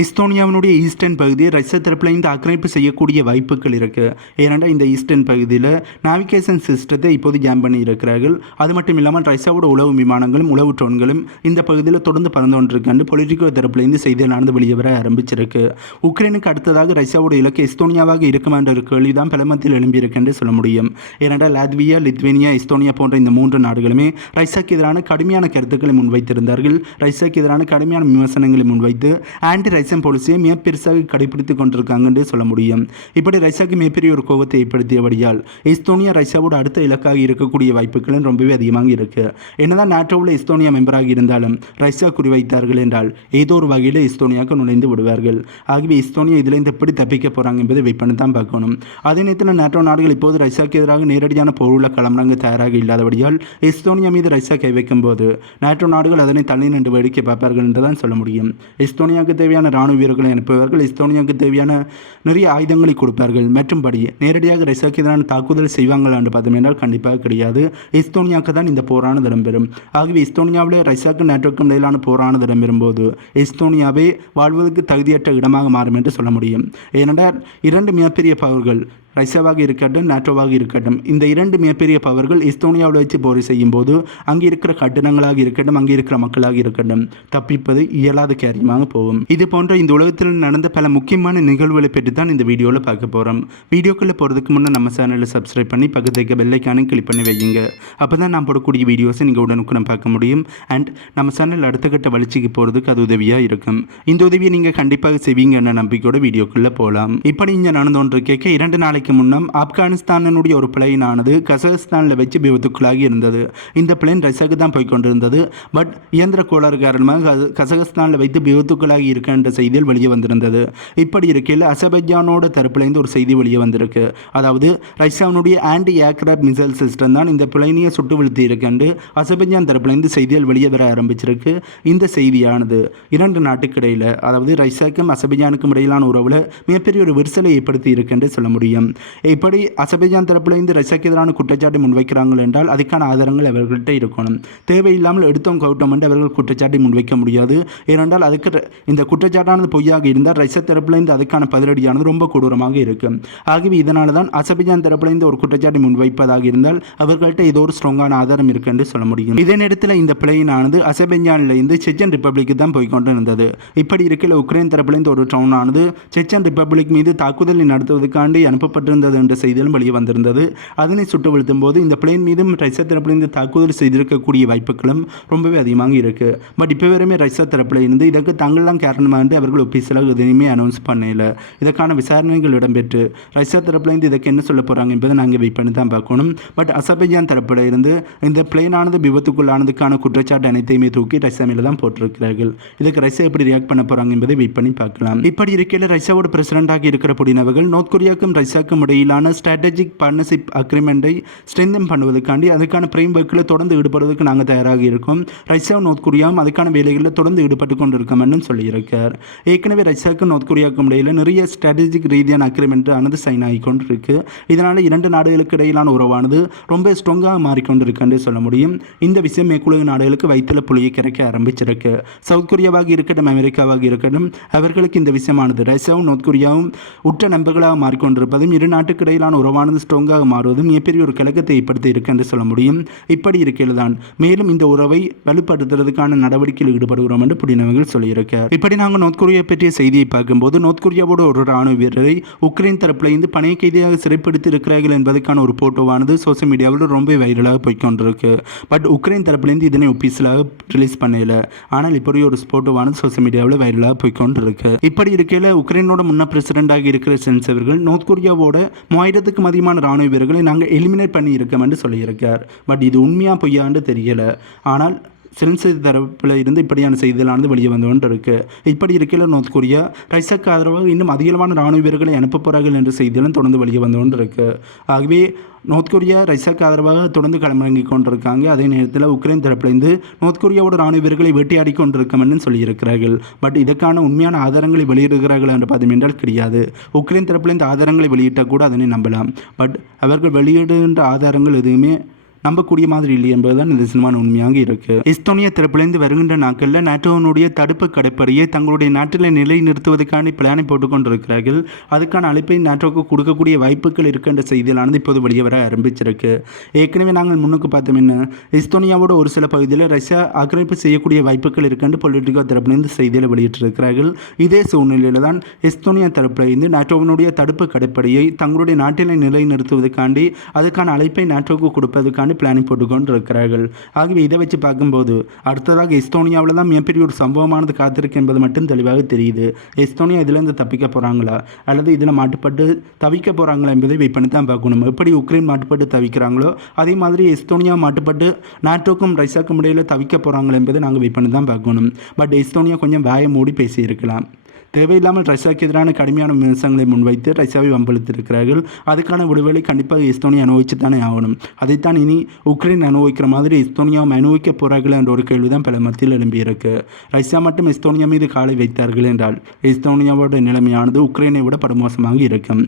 எஸ்தோனியாவினுடைய eastern பகுதியை Russia தரப்பில் இந்த ஆக்கிரமிப்பு செய்யக்கூடிய வாய்ப்புகள் இருக்குது. ஏனென்றால் இந்த ஈஸ்டர்ன் பகுதியில் நேவிகேஷன் சிஸ்டத்தை இப்போது ஜாம் பண்ணி இருக்கிறார்கள். அது மட்டும் இல்லாமல் ரஷ்யாவோட உளவு விமானங்களும் உளவு ட்ரோன்களும் இந்த பகுதியில் தொடர்ந்து பறந்து கொண்டிருக்காண்டு பொலிட்டிக்கோ தரப்பிலிருந்து செய்தியானது வெளியே வர ஆரம்பிச்சிருக்கு. உக்ரைனுக்கு அடுத்ததாக ரஷ்யாவோட இலக்கு எஸ்தோனியாவாக இருக்கும் என்ற ஒரு கேள்விதான் பலமத்தில் எழும்பியிருக்கு என்று சொல்ல முடியும். ஏனென்றால் லாத்வியா, லித்வேனியா, எஸ்தோனியா போன்ற இந்த 3 நாடுகளுமே ரஷ்யாவுக்கு எதிரான கடுமையான கருத்துக்களை முன்வைத்திருந்தார்கள். ரஷ்யாவுக்கு எதிரான கடுமையான விமர்சனங்களை முன்வைத்து ஆன்டி ரஷ்யன் பாலிசியை மிக பெருசாக கடைபிடித்துக் கொண்டிருக்காங்க என்று சொல்ல முடியும். இப்படி ரஷ்யாவுக்கு மிகப்பெரிய ஒரு கோபத்தை ஏற்படுத்தியபடியால் எஸ்தோனியா ரஷ்யாவோட அடுத்த இலக்காக இருக்கக்கூடிய வாய்ப்புகளும் ரொம்பவே அதிகமாக இருக்கு. என்னதான் நாட்டோவில் எஸ்தோனியா மெம்பராக இருந்தாலும் ரஷ்யா குறிவைத்தார்கள் என்றால் ஏதோ ஒரு வகையில் எஸ்தோனியாவுக்கு நுழைந்து விடுவார்கள். ஆகவே எஸ்தோனியா இதில் எப்படி தப்பிக்க போறாங்க என்பதை வெயிட் பண்ணி தான் பார்க்கணும். அதே நேரத்தில் நாட்டோ நாடுகள் இப்போது ரஷ்யாவுக்கு எதிராக நேரடியான போருள்ள களம்னாங்க தயாராக இல்லாதபடியால் எஸ்தோனியா மீது ரஷ்யா கை வைக்கும் போது நாட்டோ நாடுகள் அதனை தள்ளி நின்று வேடிக்கை பார்ப்பார்கள் என்றுதான் சொல்ல முடியும். எஸ்தோனியாவுக்கு தேவையான ராணுவ வீரர்களை அனுப்புவார்கள். எஸ்தோனியாவுக்கு தேவையான நிறைய ஆயுதங்களை கொடுப்பார்கள். மற்றும்படி நேரடியாக ரஷ்யாவுக்கு எதிரான தாக்குதல் செய்வாங்களா என்று பார்த்தோம் என்றால் கண்டிப்பாக கிடையாது. எஸ்தோனியாவுக்கு தான் இந்த போரானது இடம்பெறும். ஆகவே எஸ்தோனியாவில் ரஷ்யாவுக்கு நாட்டோக்கும் இடையிலான போரானது இடம்பெறும்போது எஸ்தோனியாவே வாழ்வதற்கு தகுதியற்ற இடமாக மாறும் என்று சொல்ல முடியும். ஏனென்றால் 2 மிகப்பெரிய பவர்கள் ரஷ்யாவாக இருக்கட்டும், நாட்டோவாக இருக்கட்டும், இந்த 2 மிகப்பெரிய பவர்கள் எஸ்தோனியாவில் வச்சு போர் செய்யும் போது அங்கே இருக்கிற கட்டணங்களாக இருக்கட்டும், அங்கே இருக்கிற மக்களாக இருக்கட்டும், தப்பிப்பது இயலாத காரியமாக போகும். இது போன்ற இந்த உலகத்தில் நடந்த பல முக்கியமான நிகழ்வுகளை பற்றி தான் இந்த வீடியோவில் பார்க்க போகிறோம். வீடியோக்குள்ளே போகிறதுக்கு முன்னே நம்ம சேனலை சப்ஸ்கிரைப் பண்ணி பக்கத்துக்கு பெல் ஐக்கானை கிளிக் பண்ணி வையுங்க. அப்போ தான் நான் போடக்கூடிய வீடியோஸை நீங்கள் உடனுக்குடன் பார்க்க முடியும். அண்ட் நம்ம சேனல் அடுத்த கட்ட வளர்ச்சிக்கு போகிறதுக்கு அது உதவியாக இருக்கும். இந்த உதவியை நீங்கள் கண்டிப்பாக செய்வீங்க என்ற நம்பிக்கையோட வீடியோக்குள்ளே போகலாம். இப்படி இங்கே நடந்து ஒன்று கேட்க 2 நாளைக்கு முன்னம் ஆப்கானிஸ்தானுடைய ஒரு பிளேனானது கசகஸ்தானில் வச்சு விபத்துக்குள்ளாகி இருந்தது. இந்த பிளேன் ரஷ்யாவுக்கு தான் போய் கொண்டிருந்தது. பட் இயந்திர கோளாறு காரணமாக கசகஸ்தானில் வைத்து விபத்துக்குள்ளாகி இருக்கின்ற செய்தியில் வெளியே வந்திருந்தது. இப்படி இருக்கையில் அசர்பைஜானோட தரப்பிலிருந்து ஒரு செய்தி வெளியே வந்திருக்கு. அதாவது ரஷ்யாவுடைய ஆன்டி ஏர்கிராஃப்ட் மிசைல் சிஸ்டம் தான் இந்த பிளேனியை சுட்டு வீழ்த்தி இருக்கின்ற அசர்பைஜான் தரப்பிலிருந்து செய்திகள் வெளியே வர ஆரம்பிச்சிருக்கு. இந்த செய்தியானது 2 நாட்டுக்கு இடையில், அதாவது ரஷ்யாவுக்கும் அசர்பைஜானுக்கும் இடையிலான உறவில் மிகப்பெரிய ஒரு விரிசலை ஏற்படுத்தி இருக்குன்னு சொல்ல முடியும். இப்படி அசர்பைஜான் தரப்பிலிருந்து ரஷ்யாவுக்கு எதிரான குற்றச்சாட்டு முன்வைக்கிறார்கள் என்றால் அதுக்கான ஆதாரங்கள் அவர்கள்ட்ட இருக்கணும். தேவையில்லாமல் எடுத்தோம் கவுட்டோம் என்று அவர்கள் குற்றச்சாட்டை முன்வைக்க முடியாது. ஏனென்றால் அதுக்கு இந்த குற்றச்சாட்டானது பொய்யாக இருந்தால் ரஷ்யா தரப்பிலிருந்து அதுக்கான பதிலடியானது ரொம்ப கொடூரமாக இருக்கும். ஆகவே இதனால தான் அசர்பைஜான் தரப்பிலிருந்து ஒரு குற்றச்சாட்டை முன்வைப்பதாக இருந்தால் அவர்கள்ட்ட ஏதோ ஒரு ஸ்ட்ராங்கான ஆதாரம் இருக்கு என்று சொல்ல முடியும். இதே நேரத்தில் இந்த பிளேனானது அசர்பைஜானிலிருந்து செச்சன் ரிப்பப்ளிக்கு தான் போய்கொண்டு இருந்தது. இப்படி இருக்கையில் உக்ரைன் தரப்பிலிருந்து ஒரு ட்ரோனானது செச்சன் ரிப்பப்ளிக் மீது தாக்குதலை நடத்துவதற்காண்டி அனுப்பப்பட்டிருந்தது என்ற செய்திகளும் வெளியே வந்திருந்தது. அதனை சுட்டு வீழ்த்தும் போது இந்த பிளேன் மீதும் ரஷ்யா தரப்பிலிருந்து தாக்குதல் செய்திருக்கக்கூடிய வாய்ப்புகளும் ரொம்பவே அதிகமாக இருக்கு. பட் இப்போ வரையுமே ரஷ்யா தரப்பில் இருந்து இதற்கு தாங்கள் தான் காரணமாக அவர்கள் ஒபிஷியலாக எதுவுமே அனௌன்ஸ் பண்ணல. இதற்கான விசாரணைகள் இடம்பெற்று ரஷ்யா தரப்பிலிருந்து இதற்கு என்ன சொல்ல போறாங்க என்பதை நாங்கள் வெயிட் பண்ணி தான் பார்க்கணும். பட் அசர்பைஜான் தரப்பில் இருந்து இந்த பிளேனானது விபத்துக்குள்ளானதுக்கான குற்றச்சாட்டு அனைத்தையுமே தூக்கி ரஷ்யா மேல தான் போட்டிருக்கிறார்கள். இதுக்கு ரஷ்யா எப்படி ரியாக்ட் பண்ண போறாங்க என்பதை வெயிட் பண்ணி பார்க்கலாம். இப்படி இருக்கையில் ரஷ்யாவோட பிரசிடண்டாக இருக்கிற புடினவர்கள் நார்த் கொரியாவுக்கும் ரஷ்யாவுக்கும் இடையிலான ஸ்ட்ராட்டஜிக் பார்ட்னர்ஷிப் அக்ரிமெண்ட்டை ஸ்ட்ரென்தன் பண்ணுவதற்காண்டி அதுக்கான ஃப்ரேம் ஒர்க்கில் தொடர்ந்து ஈடுபடுவதற்கு நாங்கள் தயாராக இருக்கோம். ரஷ்யாவும் நார்த் கொரியாவும் அதுக்கான வேலைகளில் தொடர்ந்து ஈடுபட்டு கொண்டிருக்கோம்னு சொல்லியிருக்கார். ஏற்கனவே ரஷ்யாவுக்கும் நார்த் கொரியாவுக்கும் இடையில் நிறைய ஸ்ட்ராட்டஜிக் ரீதியான அக்ரிமெண்ட் ஆனது சைன் ஆகி கொண்டிருக்கு. இதனால் 2 நாடுகளுக்கு இடையிலான உறவானது ரொம்ப ஸ்ட்ராங்காக மாறிக்கொண்டிருக்குன்னு சொல்ல முடியும். இந்த விஷயம் மேற்குலக நாடுகளுக்கு வயிற்றில் புளியை கரைக்க ஆரம்பிச்சிருக்கு. சவுத் கொரியாவாக இருக்கட்டும், அமெரிக்காவாக இருக்கட்டும், அவர்களுக்கு இந்த விஷயமானது ரஷ்யாவும் நார்த் கொரியாவும் உற்ற நண்பர்களாக மாறிக்கொண்டிருப்பதும் 2 நாட்டுக்கு இடையிலான உறவானது ஸ்ட்ராங்காக மாறுவதும் மிகப்பெரிய ஒரு கலக்கத்தை ஏற்படுத்தி இருக்கு என்று சொல்ல முடியும். இப்படி இருக்கையில் தான் மேலும் இந்த உறவை வலுப்படுத்துறதுக்கான நடவடிக்கையில் ஈடுபடுகிறோம் என்று புடினவர்கள் சொல்லியிருக்கார். இப்படி நாங்கள் நார்த் கொரியா பற்றிய செய்தியை பார்க்கும்போது நார்த் கொரியாவோட ஒரு ராணுவ வீரரை உக்ரைன் தரப்பிலிருந்து பணைய கைதியாக சிறைப்படுத்தி இருக்கிறார்கள் என்பதற்கான ஒரு போட்டோவானது சோசியல் மீடியாவில் ரொம்ப வைரலாக போய்கொண்டிருக்கு. பட் உக்ரைன் தரப்பிலிருந்து இதனை ஒபிஷியலாக ரிலீஸ் பண்ணல. ஆனால் இப்படி ஒரு போட்டோவானது சோசியல் மீடியாவில் வைரலாக போய்கொண்டிருக்கு. இப்படி இருக்கையில் உக்ரைனோட முன்ன பிரசிடண்டாக இருக்கிற சென்ஸ் அவர்கள் நார்த் கொரியாவோட 3000க்கும் அதிகமான ராணுவ வீரர்களை நாங்கள் எலிமினேட் பண்ணி இருக்கோம் என்று சொல்லியிருக்கார். பட் இது உண்மையாக பொய்யான்னு தெரியல. ஆனால் சென்ஸ் தரப்பில் இருந்து இப்படியான செய்திகளானது வெளியே வந்து கொண்டு இருக்கு. இப்படி இருக்கையில் நார்த் கொரியா ரஷ்யாவுக்கு ஆதரவாக இன்னும் அதிகமான ராணுவ வீரர்களை அனுப்ப போகிறார்கள் என்ற செய்திகளும் தொடர்ந்து வெளியே வந்து கொண்டு இருக்கு. ஆகவே நார்த் கொரியா ரஷ்யாவுக்கு ஆதரவாக தொடர்ந்து களமிறங்கி கொண்டிருக்காங்க. அதே நேரத்தில் உக்ரைன் தரப்பிலிருந்து நார்த் கொரியாவோட ராணுவ வீரர்களை வேட்டையாடி கொண்டிருக்கமென்னு சொல்லியிருக்கிறார்கள். பட் இதற்கான உண்மையான ஆதாரங்களை வெளியிடுகிறார்கள் என்று பார்த்தோம் என்றால் கிடையாது. உக்ரைன் தரப்பிலிருந்து ஆதாரங்களை வெளியிட்டால் கூட அதனை நம்பலாம். பட் அவர்கள் வெளியிடுகின்ற ஆதாரங்கள் எதுவுமே நம்பக்கூடிய மாதிரி இல்லை என்பதுதான் இந்த சினிமா உண்மையாக இருக்கு. எஸ்தோனியா தரப்பிலிருந்து வருகின்ற நாட்களில் நாட்டோனுடைய தடுப்பு கடற்படையை தங்களுடைய நாட்டில் நிலைநிறுத்துவதற்கான பிளானை போட்டுக் கொண்டிருக்கிறார்கள். அதுக்கான அழைப்பை நாட்டோக்கு கொடுக்கக்கூடிய வாய்ப்புகள் இருக்கின்ற செய்தியிலானது இப்போது வெளியே வர ஆரம்பிச்சிருக்கு. ஏற்கனவே நாங்கள் முன்னுக்கு பார்த்தோம் என்ன, எஸ்தோனியாவோட ஒரு சில பகுதியில் ரஷ்யா ஆக்கிரமிப்பு செய்யக்கூடிய வாய்ப்புகள் இருக்கின்ற பொலிட்டிகோ தரப்பிலிருந்து செய்தியில் வெளியிட்டிருக்கிறார்கள். இதே சூழ்நிலையில் தான் எஸ்தோனியா தரப்பிலிருந்து நாட்டோவினுடைய தடுப்பு கடற்படையை தங்களுடைய நாட்டினை நிலைநிறுத்துவதற்காண்டி அதுக்கான அழைப்பை நாட்டோக்கு கொடுப்பதற்காண்டி பிளானிங் போட்டுக்கொண்டு இருக்கிறார்கள். ஆகவே இதை வச்சு பார்க்கும்போது அடுத்ததாக எஸ்தோனியாவில் தான் மிகப்பெரிய ஒரு சம்பவமானது காத்திருக்கு என்பது மட்டும் தெளிவாக தெரியுது. எஸ்தோனியா இதிலிருந்து தப்பிக்க போகிறாங்களா அல்லது இதில் மாட்டுப்பட்டு தவிக்க போகிறாங்களா என்பதை வெயிட் பண்ணி தான் பார்க்கணும். எப்படி உக்ரைன் மாட்டுப்பட்டு தவிக்கிறாங்களோ அதே மாதிரி எஸ்தோனியா மாட்டுப்பட்டு நாட்டோக்கும் ரஷ்யாவுக்கும் இடையில் தவிக்க போகிறாங்களா என்பதை நாங்கள் வெயிட் பண்ணி தான் பார்க்கணும். பட் எஸ்தோனியா கொஞ்சம் வாயை மூடி பேசியிருக்கலாம். தேவையில்லாமல் ரஷ்யாவுக்கு எதிரான கடுமையான விமர்சனங்களை முன்வைத்து ரஷ்யாவை வம்பிழுத்திருக்கிறார்கள். அதுக்கான விடுதலை கண்டிப்பாக எஸ்தோனியா அனுபவிச்சு தானே ஆகணும். அதைத்தான் இனி உக்ரைன் அனுபவிக்கிற மாதிரி எஸ்தோனியாவும் அனுபவிக்க போகிறார்கள் என்ற ஒரு கேள்விதான் பல மத்தியில் எழும்பியிருக்கு. ரஷ்யா மட்டும் எஸ்தோனியா மீது காலை வைத்தார்கள் என்றால் எஸ்தோனியாவோட நிலைமையானது உக்ரைனை விட படுமோசமாக இருக்கும்.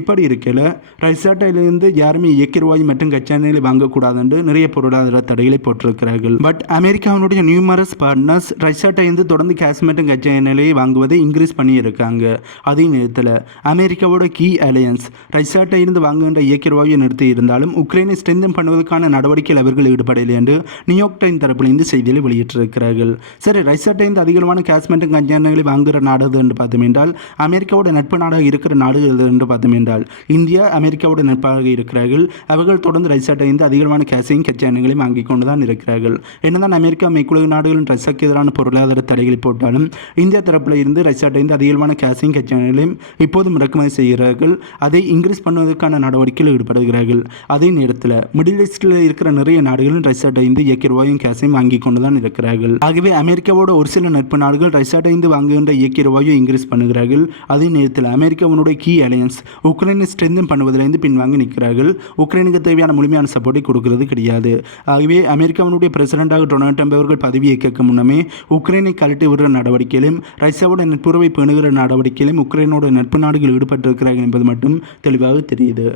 இப்படி இருக்கையில் ரஷ்யாட்டிலிருந்து யாருமே இயற்கை மற்றும் கச்சா எண்ணெயை வாங்கக்கூடாது என்று நிறைய பொருளாதார தடைகளை போட்டிருக்கிறார்கள். பட் அமெரிக்காவினுடைய நியூமரஸ் பார்ட்னர்ஸ் ரஷ்யாட்டிலிருந்து தொடர்ந்து கேஸ் மற்றும் கச்சா எண்ணெயை வாங்குவதை இன்க்ரீஸ் பண்ணியிருக்காங்க. அதே நேரத்தில் அமெரிக்காவோட கீ அலையன்ஸ் ரஷ்யாட்ட இருந்து வாங்குகின்ற இயற்கை நிறுத்தி இருந்தாலும் உக்ரைனை ஸ்ட்ரென்தன் பண்ணுவதற்கான நடவடிக்கையில் அவர்கள் ஈடுபடவில்லை என்று நியூயார்க் டைம் தரப்பிலிருந்து செய்திகளை வெளியிட்டிருக்கிறார்கள். சரி, ரஷ்யாட்ட இருந்து அதிகமான கேஸ் மற்றும் கஞ்சா வாங்குகிற நாடு என்று பார்த்தோம் என்றால் அமெரிக்காவோட நட்பு நாடாக இருக்கிற நாடு என்று பார்த்தோம் என்றால் இந்தியா அமெரிக்காவோட நட்பாக இருக்கிறார்கள். அவர்கள் தொடர்ந்து ரஷ்யாட்ட இருந்து அதிகமான கேஸையும் கச்சா எண்ணெய்களையும் வாங்கி கொண்டு தான் இருக்கிறார்கள். என்னதான் அமெரிக்கா மேற்குலக நாடுகளின் ரஷ்யாவுக்கு எதிரான பொருளாதார தடைகளை போட்டாலும் இந்தியா தரப்பில் இருந்து ரஷ்யாட்ட அதிகமான கேஸையும் கச்சா எண்ணெய்களையும் இப்போதும் இறக்குமதி செய்கிறார்கள். அதை இன்க்ரீஸ் பண்ணுவதற்கான நடவடிக்கையில் ஈடுபடுகிறார்கள். அதே நேரத்தில் மிடில் ஈஸ்டில் இருக்கிற நிறைய நாடுகளும் ரஷ்யாட்ட இருந்து இயற்கை கேஸையும் வாங்கி கொண்டு தான் இருக்கிறார்கள். ஆகவே அமெரிக்காவோட ஒரு சில நட்பு நாடுகள் ரஷ்யாட்ட இருந்து வாங்குகின்ற இயற்கை இன்க்ரீஸ் பண்ணுகிறார்கள். அதே நேரத்தில் அமெரிக்காவினுடைய கீ அலையன்ஸ் உக்ரைனை ஸ்ட்ரென்தன் பண்ணுவதிலிருந்து பின்வாங்கி நிற்கிறார்கள். உக்ரைனுக்கு தேவையான முழுமையான சப்போர்ட்டை கொடுக்கிறது கிடையாது. ஆகவே அமெரிக்காவினுடைய பிரசிடண்டாக டொனால்ட் ட்ரம்ப் அவர்கள் பதவியேற்க முன்னமே உக்ரைனை கழட்டி விடுற நடவடிக்கையிலும் ரஷ்யாவோட நட்புறவை பேணுகிற நடவடிக்கையிலும் உக்ரைனோட நட்பு நாடுகள் ஈடுபட்டிருக்கிறார்கள் என்பது மட்டும் தெளிவாக தெரியுது.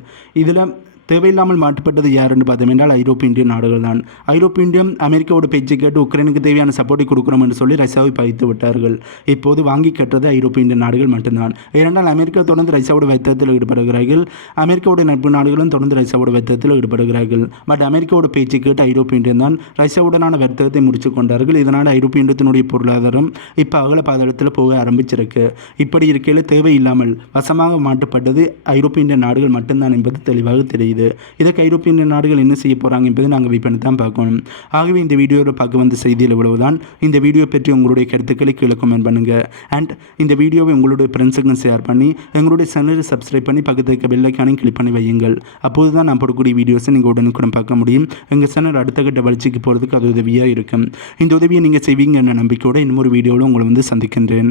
இதில் தேவையில்லாமல் மாட்டுப்பட்டது யார் என்று பார்த்தோம் என்றால் ஐரோப்பிய இந்திய நாடுகள் தான். ஐரோப்பிய இந்தியம் அமெரிக்காவோட பேச்சை கேட்டு உக்ரைனுக்கு தேவையான சப்போர்ட்டை கொடுக்குறோம் என்று சொல்லி ரஷ்யாவை பகித்து விட்டார்கள். இப்போது வாங்கி கட்டுறது ஐரோப்பிய இந்திய நாடுகள் மட்டும்தான். ஏனென்றால் அமெரிக்கா தொடர்ந்து ரஷ்யாவோட வர்த்தகத்தில் ஈடுபடுகிறார்கள். அமெரிக்காவோட நட்பு நாடுகளும் தொடர்ந்து ரஷ்யாவோட வர்த்தகத்தில் ஈடுபடுகிறார்கள். பட் அமெரிக்காவோட பேச்சை கேட்டு ஐரோப்பிய இந்தியம் தான் ரஷ்யாவுடனான வர்த்தகத்தை முடிச்சு கொண்டார்கள். இதனால் ஐரோப்பிய இந்தியத்தினுடைய பொருளாதாரம் இப்போ அகல பாதளத்தில் போக ஆரம்பிச்சிருக்கு. இப்படி இருக்கையில் தேவையில்லாமல் வசமாக மாட்டப்பட்டது ஐரோப்பிய இந்திய நாடுகள் மட்டும்தான் என்பது தெளிவாக தெரியுது. இதற்கு ஐரோப்பிய நாடுகள் என்ன செய்ய போகிறாங்க என்பதை நாங்கள் வெயிட் பண்ணி தான் பார்க்கணும். ஆகவே இந்த வீடியோவில் பார்க்க வந்த செய்தியில் இவ்வளவுதான். இந்த வீடியோ பற்றி உங்களுடைய கருத்துக்களை கீழே கமெண்ட் பண்ணுங்கள். அண்ட் இந்த வீடியோவை உங்களுடைய ஃப்ரெண்ட்ஸுக்கும் ஷேர் பண்ணி எங்களுடைய சேனலை சப்ஸ்கிரைப் பண்ணி பக்கத்தில் இருக்க பெல் ஐக்கானையும் கிளிக் பண்ணி வையுங்கள். அப்போது தான் நான் போடக்கூடிய வீடியோஸை நீங்கள் உடனுக்குடன் பார்க்க முடியும். எங்கள் சேனல் அடுத்த கட்ட வளர்ச்சிக்கு போகிறதுக்கு அது உதவியாக இருக்கும். இந்த உதவியை நீங்கள் செய்வீங்க என்ற நம்பிக்கையோடு இன்னொரு வீடியோவில் உங்களை சந்திக்கின்றேன்.